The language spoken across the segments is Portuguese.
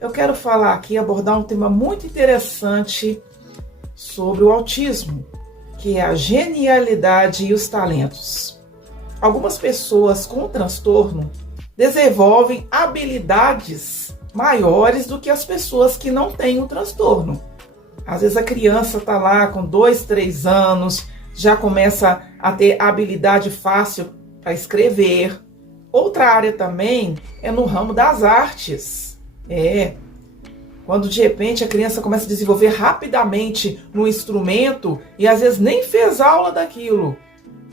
Eu quero falar aqui, abordar um tema muito interessante sobre o autismo, que é a genialidade e os talentos. Algumas pessoas com transtorno desenvolvem habilidades maiores do que as pessoas que não têm o transtorno. Às vezes a criança está lá com 2, 3 anos, já começa a ter habilidade fácil para escrever. Outra área também é no ramo das artes. Quando de repente a criança começa a desenvolver rapidamente no instrumento e às vezes nem fez aula daquilo,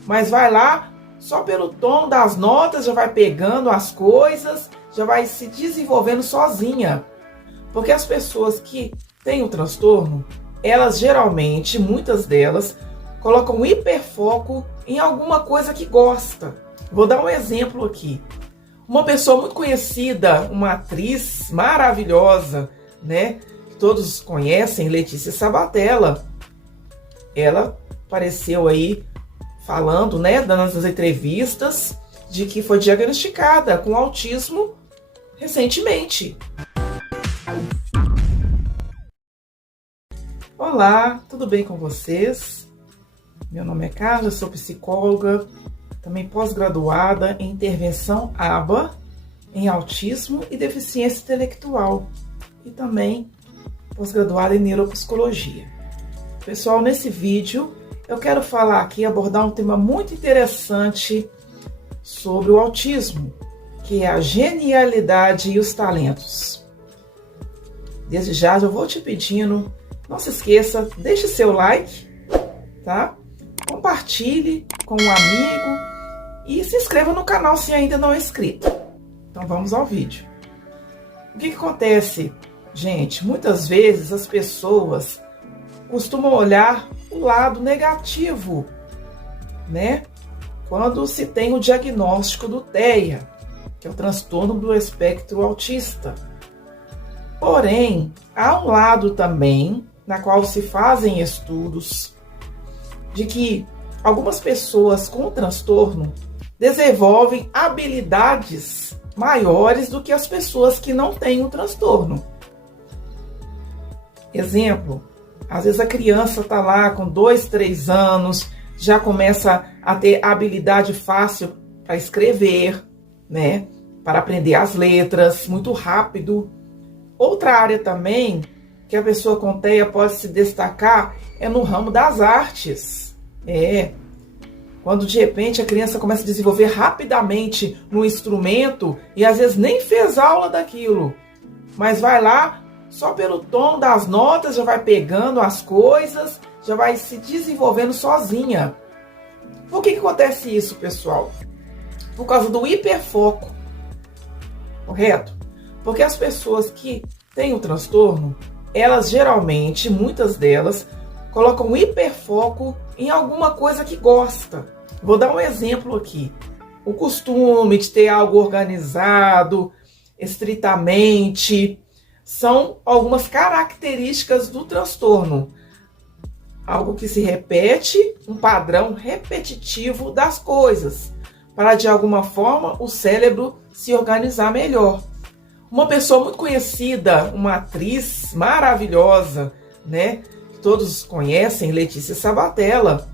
mas vai lá, só pelo tom das notas já vai pegando as coisas, já vai se desenvolvendo sozinha. Porque as pessoas que têm o transtorno, elas geralmente, muitas delas, colocam hiperfoco em alguma coisa que gosta. Vou dar um exemplo aqui. Uma pessoa muito conhecida, uma atriz maravilhosa, né? Que todos conhecem, Letícia Sabatella. Ela apareceu aí falando, né, dando as entrevistas, de que foi diagnosticada com autismo recentemente. Olá, tudo bem com vocês? Meu nome é Carla, sou psicóloga, também pós-graduada em intervenção ABA, em autismo e deficiência intelectual, e também pós-graduada em neuropsicologia. Pessoal, nesse vídeo eu quero falar aqui, abordar um tema muito interessante sobre o autismo, que é a genialidade e os talentos. Desde já eu vou te pedindo, não se esqueça, deixe seu like, tá? Compartilhe com um amigo e se inscreva no canal se ainda não é inscrito. Então vamos ao vídeo. O que acontece, gente? Muitas vezes as pessoas costumam olhar o lado negativo, né? Quando se tem o diagnóstico do TEA, que é o transtorno do espectro autista. Porém, há um lado também, na qual se fazem estudos, de que algumas pessoas com transtorno desenvolvem habilidades maiores do que as pessoas que não têm o transtorno. Exemplo, às vezes a criança está lá com 2, 3 anos, já começa a ter habilidade fácil para escrever, né? Para aprender as letras muito rápido. Outra área também que a pessoa com TEA pode se destacar é no ramo das artes. Quando de repente a criança começa a desenvolver rapidamente no instrumento e às vezes nem fez aula daquilo, mas vai lá, só pelo tom das notas já vai pegando as coisas, já vai se desenvolvendo sozinha. Por que acontece isso, pessoal? Por causa do hiperfoco, correto? Porque as pessoas que têm o transtorno, elas geralmente, muitas delas, colocam hiperfoco em alguma coisa que gosta. Vou dar um exemplo aqui. O costume de ter algo organizado, estritamente, são algumas características do transtorno. Algo que se repete, um padrão repetitivo das coisas, para de alguma forma o cérebro se organizar melhor. Uma pessoa muito conhecida, uma atriz maravilhosa, né? Que todos conhecem, Letícia Sabatella.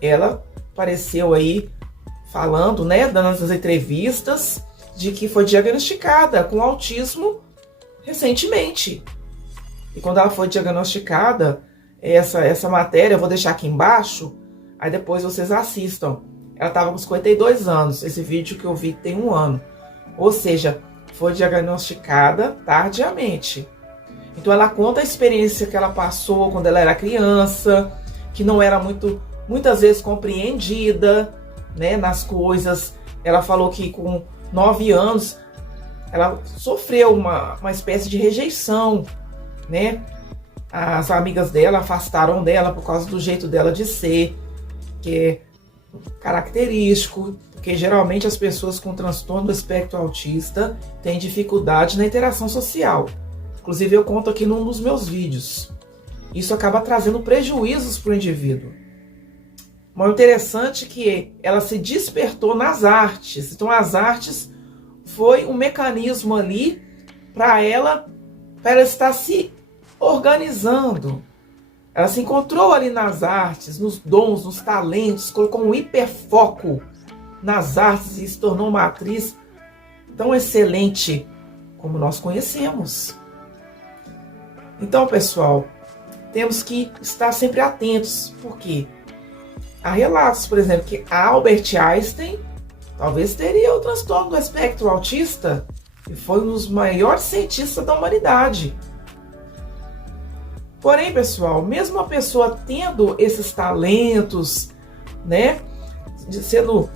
Ela apareceu aí falando, né, dando as entrevistas, de que foi diagnosticada com autismo recentemente. E quando ela foi diagnosticada, essa matéria eu vou deixar aqui embaixo, aí depois vocês assistam. Ela estava com 52 anos, esse vídeo que eu vi tem 1 ano. Ou seja, foi diagnosticada tardiamente. Então ela conta a experiência que ela passou quando ela era criança, que não era muitas vezes compreendida, né, nas coisas. Ela falou que com 9 anos ela sofreu uma espécie de rejeição, né? As amigas dela afastaram dela por causa do jeito dela de ser, que é característico, porque geralmente as pessoas com transtorno do espectro autista têm dificuldade na interação social. Inclusive eu conto aqui num dos meus vídeos. Isso acaba trazendo prejuízos para o indivíduo. Mas o interessante é que ela se despertou nas artes. Então as artes foi um mecanismo ali para ela estar se organizando. Ela se encontrou ali nas artes, nos dons, nos talentos, colocou um hiperfoco nas artes e se tornou uma atriz tão excelente como nós conhecemos. Então, pessoal, temos que estar sempre atentos, porque há relatos, por exemplo, que Albert Einstein talvez teria o transtorno do espectro autista e foi um dos maiores cientistas da humanidade. Porém, pessoal, mesmo a pessoa tendo esses talentos, né, sendo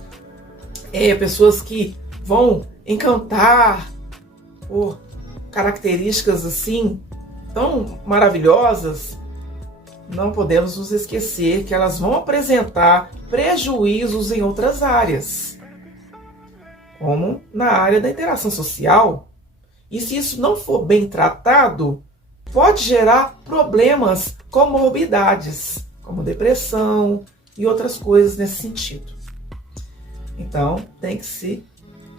pessoas que vão encantar por características assim tão maravilhosas, não podemos nos esquecer que elas vão apresentar prejuízos em outras áreas, como na área da interação social. E se isso não for bem tratado, pode gerar problemas, comorbidades, como depressão e outras coisas nesse sentido. Então, tem que se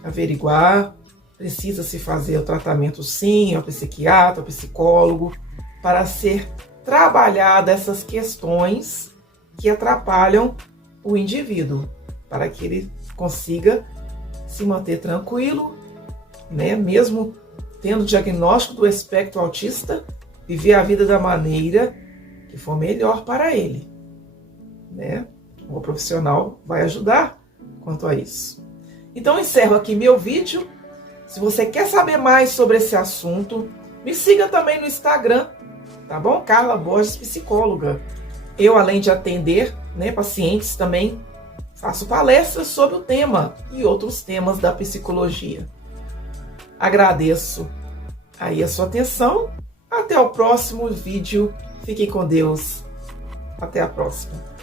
averiguar, precisa se fazer o tratamento sim, ao psiquiatra, ao psicólogo, para ser trabalhada essas questões que atrapalham o indivíduo, para que ele consiga se manter tranquilo, né? Mesmo tendo o diagnóstico do espectro autista, viver a vida da maneira que for melhor para ele, né? O profissional vai ajudar quanto a isso. Então, encerro aqui meu vídeo. Se você quer saber mais sobre esse assunto, me siga também no Instagram, tá bom? Carla Borges, psicóloga. Eu, além de atender, né, pacientes, também faço palestras sobre o tema e outros temas da psicologia. Agradeço aí a sua atenção. Até o próximo vídeo. Fiquem com Deus. Até a próxima.